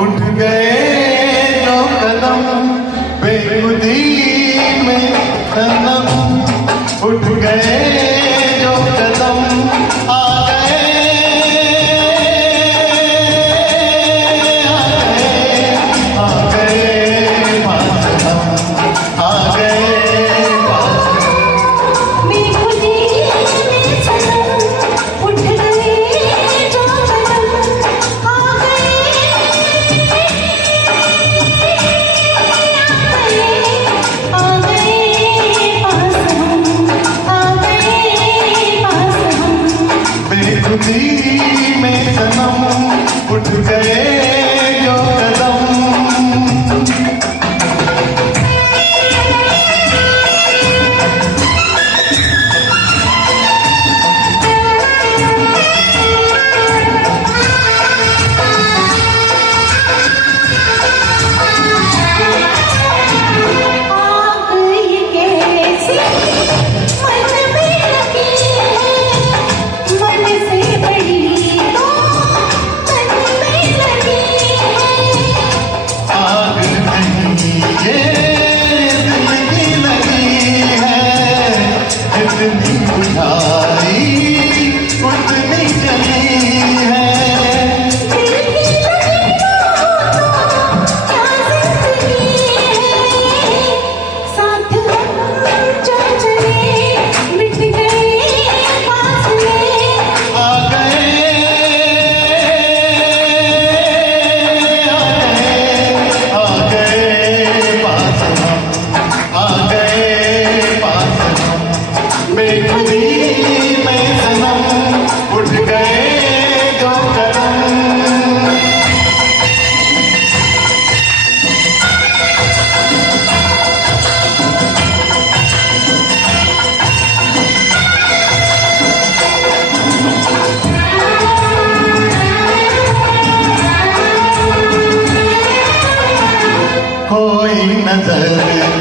उठ गए जो कदम बेखुदी में सनम उठ गए जो कदम आ गए पास हम आ गए पास बेखुदी में सनम उठ गए जो कदम आ गए पास हम आ गए पास हम बेखुदी में सनम उठ गए जो कदम आग ये कैसी मन में लगी है मन से बड़ी तो तन में लगी है आग नहीं ये दिल की लगी है जितनी बुझाई उतनी जली है दिल की लगी तो क्या जिंदगी है साथ हम चल चले मिट गए फासले आ गए पास हम आ गए पास हम बेखुदी में सनम उठ गए जो कदम कोई नजर